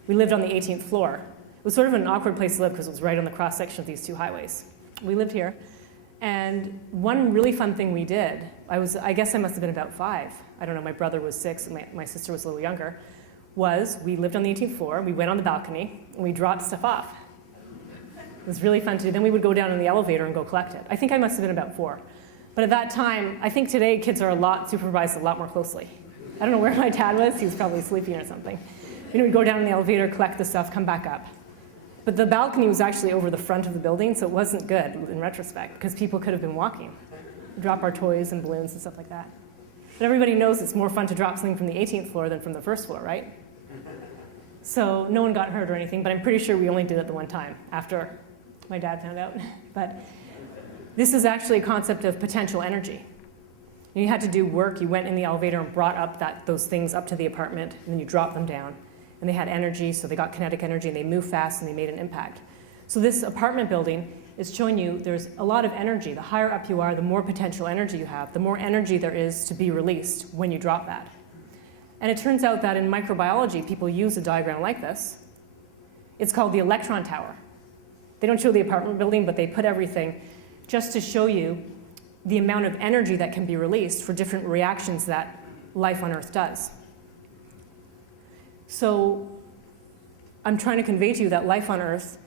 we lived on the 18th floor. It was sort of an awkward place to live because it was right on the cross-section of these 2 highways. We lived here. And one really fun thing we did, I guess I must have been about 5. I don't know, my brother was 6 and my sister was a little younger, was we lived on the 18th floor, we went on the balcony, and we dropped stuff off. It was really fun to do. Then we would go down in the elevator and go collect it. I think I must have been about 4. But at that time, I think today kids are supervised a lot more closely. I don't know where my dad was, he was probably sleeping or something. We'd go down in the elevator, collect the stuff, come back up. But the balcony was actually over the front of the building, so it wasn't good in retrospect, because people could have been walking. Drop our toys and balloons and stuff like that. But everybody knows it's more fun to drop something from the 18th floor than from the 1st floor, right? So no one got hurt or anything, but I'm pretty sure we only did it the one time after my dad found out. But this is actually a concept of potential energy. You had to do work. You went in the elevator and brought up those things up to the apartment, and then you dropped them down. And they had energy, so they got kinetic energy, and they moved fast, and they made an impact. So this apartment building is showing you there's a lot of energy. The higher up you are, the more potential energy you have, the more energy there is to be released when you drop that. And it turns out that in microbiology, people use a diagram like this. It's called the electron tower. They don't show the apartment building, but they put everything just to show you the amount of energy that can be released for different reactions that life on Earth does. So I'm trying to convey to you that life on Earth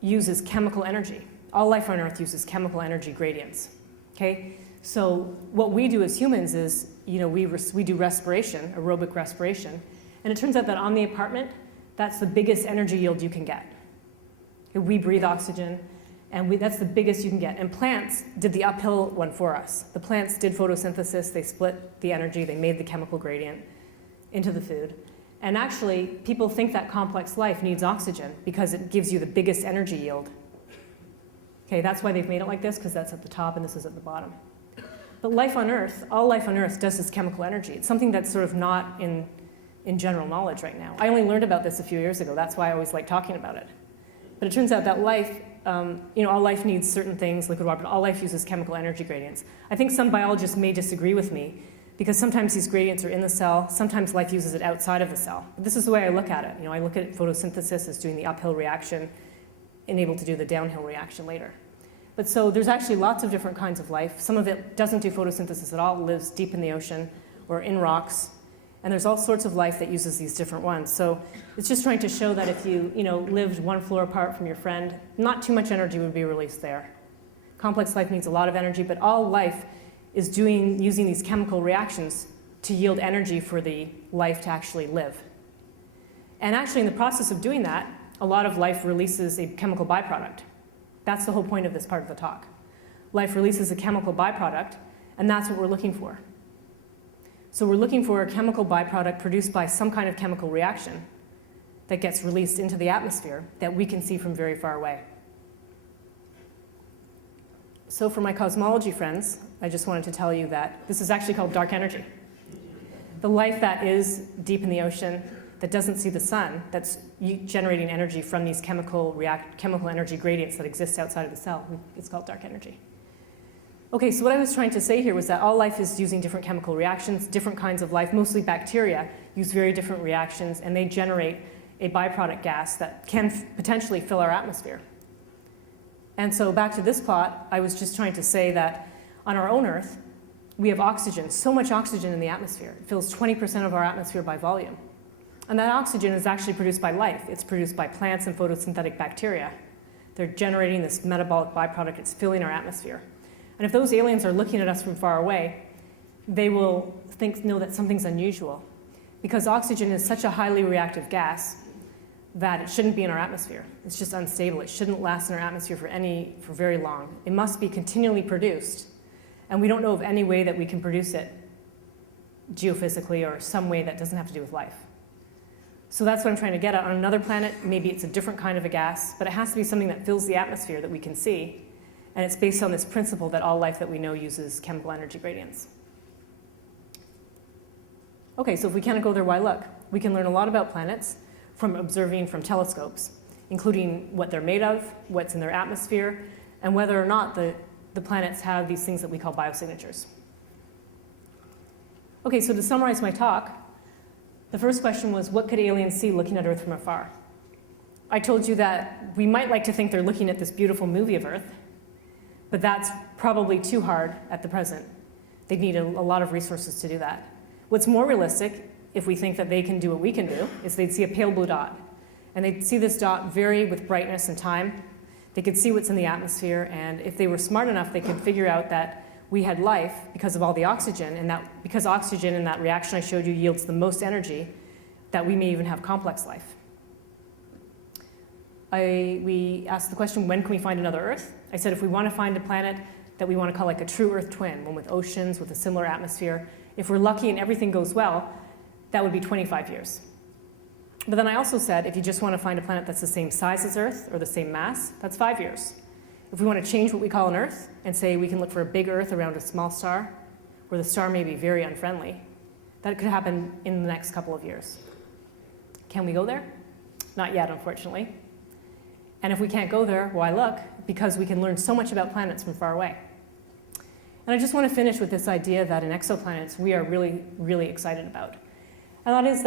uses chemical energy. All life on Earth uses chemical energy gradients. Okay? So what we do as humans is, we do respiration, aerobic respiration, and it turns out that on the apartment, that's the biggest energy yield you can get. We breathe oxygen, and that's the biggest you can get. And plants did the uphill one for us. The plants did photosynthesis, they split the energy, they made the chemical gradient into the food. And actually, people think that complex life needs oxygen because it gives you the biggest energy yield. Okay, that's why they've made it like this, because that's at the top and this is at the bottom. But life on Earth, all life on Earth does is chemical energy. It's something that's sort of not in general knowledge right now. I only learned about this a few years ago. That's why I always like talking about it. But it turns out that life, all life needs certain things, liquid water, but all life uses chemical energy gradients. I think some biologists may disagree with me, because sometimes these gradients are in the cell, sometimes life uses it outside of the cell. But this is the way I look at it. I look at photosynthesis as doing the uphill reaction and able to do the downhill reaction later. But so there's actually lots of different kinds of life. Some of it doesn't do photosynthesis at all, lives deep in the ocean or in rocks. And there's all sorts of life that uses these different ones. So it's just trying to show that if you, lived one floor apart from your friend, not too much energy would be released there. Complex life needs a lot of energy, but all life is using these chemical reactions to yield energy for the life to actually live. And actually, in the process of doing that, a lot of life releases a chemical byproduct. That's the whole point of this part of the talk. Life releases a chemical byproduct, and that's what we're looking for. So we're looking for a chemical byproduct produced by some kind of chemical reaction that gets released into the atmosphere that we can see from very far away. So for my cosmology friends, I just wanted to tell you that this is actually called dark energy. The life that is deep in the ocean, that doesn't see the sun, that's generating energy from these chemical energy gradients that exist outside of the cell. It's called dark energy. Okay, so what I was trying to say here was that all life is using different chemical reactions. Different kinds of life, mostly bacteria, use very different reactions, and they generate a byproduct gas that can potentially fill our atmosphere. And so back to this plot, I was just trying to say that on our own Earth, we have oxygen, so much oxygen in the atmosphere. It fills 20% of our atmosphere by volume. And that oxygen is actually produced by life. It's produced by plants and photosynthetic bacteria. They're generating this metabolic byproduct. It's filling our atmosphere. And if those aliens are looking at us from far away, they will know that something's unusual. Because oxygen is such a highly reactive gas that it shouldn't be in our atmosphere. It's just unstable. It shouldn't last in our atmosphere for very long. It must be continually produced. And we don't know of any way that we can produce it geophysically or some way that doesn't have to do with life. So that's what I'm trying to get at. On another planet, maybe it's a different kind of a gas, but it has to be something that fills the atmosphere that we can see. And it's based on this principle that all life that we know uses chemical energy gradients. Okay, so if we can't go there, why look? We can learn a lot about planets from observing from telescopes, including what they're made of, what's in their atmosphere, and whether or not the planets have these things that we call biosignatures. Okay, so to summarize my talk, the first question was, what could aliens see looking at Earth from afar? I told you that we might like to think they're looking at this beautiful movie of Earth, but that's probably too hard at the present. They'd need a lot of resources to do that. What's more realistic, if we think that they can do what we can do, is they'd see a pale blue dot. And they'd see this dot vary with brightness and time. They could see what's in the atmosphere, and if they were smart enough, they could figure out that we had life because of all the oxygen, and that because oxygen in that reaction I showed you yields the most energy, that we may even have complex life. We asked the question, when can we find another Earth? I said if we want to find a planet that we want to call like a true Earth twin, one with oceans, with a similar atmosphere, if we're lucky and everything goes well, that would be 25 years. But then I also said if you just want to find a planet that's the same size as Earth or the same mass, that's 5 years. If we want to change what we call an Earth and say we can look for a big Earth around a small star, where the star may be very unfriendly, that could happen in the next couple of years. Can we go there? Not yet, unfortunately. And if we can't go there, why look? Because we can learn so much about planets from far away. And I just want to finish with this idea that in exoplanets we are really, really excited about. And that is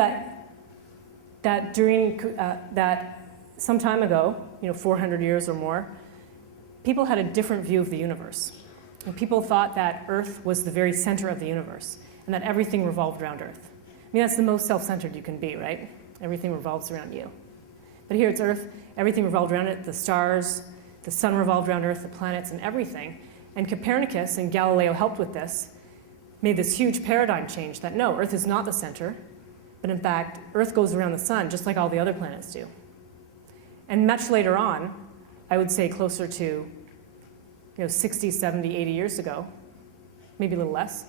that during some time ago, 400 years or more, people had a different view of the universe. And people thought that Earth was the very center of the universe and that everything revolved around Earth. I mean, that's the most self-centered you can be, right? Everything revolves around you. But here it's Earth, everything revolved around it, the stars, the sun revolved around Earth, the planets, and everything. And Copernicus and Galileo helped with this, made this huge paradigm change that no, Earth is not the center, but in fact, Earth goes around the sun just like all the other planets do. And much later on, I would say closer to 60, 70, 80 years ago, maybe a little less,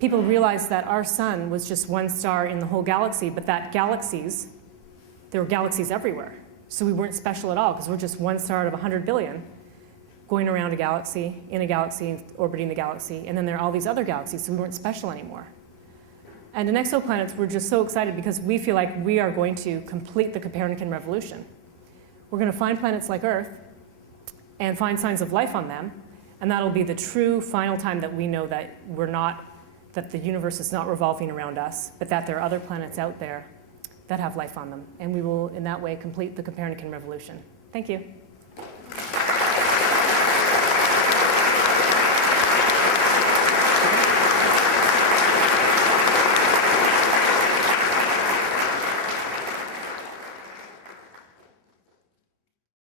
people realized that our sun was just one star in the whole galaxy, but that there were galaxies everywhere. So we weren't special at all because we're just one star out of 100 billion going around a galaxy, in a galaxy, orbiting the galaxy, and then there are all these other galaxies, so we weren't special anymore. And in exoplanets, we're just so excited because we feel like we are going to complete the Copernican revolution. We're going to find planets like Earth and find signs of life on them, and that'll be the true final time that we know that that the universe is not revolving around us, but that there are other planets out there that have life on them. And we will, in that way, complete the Copernican revolution. Thank you.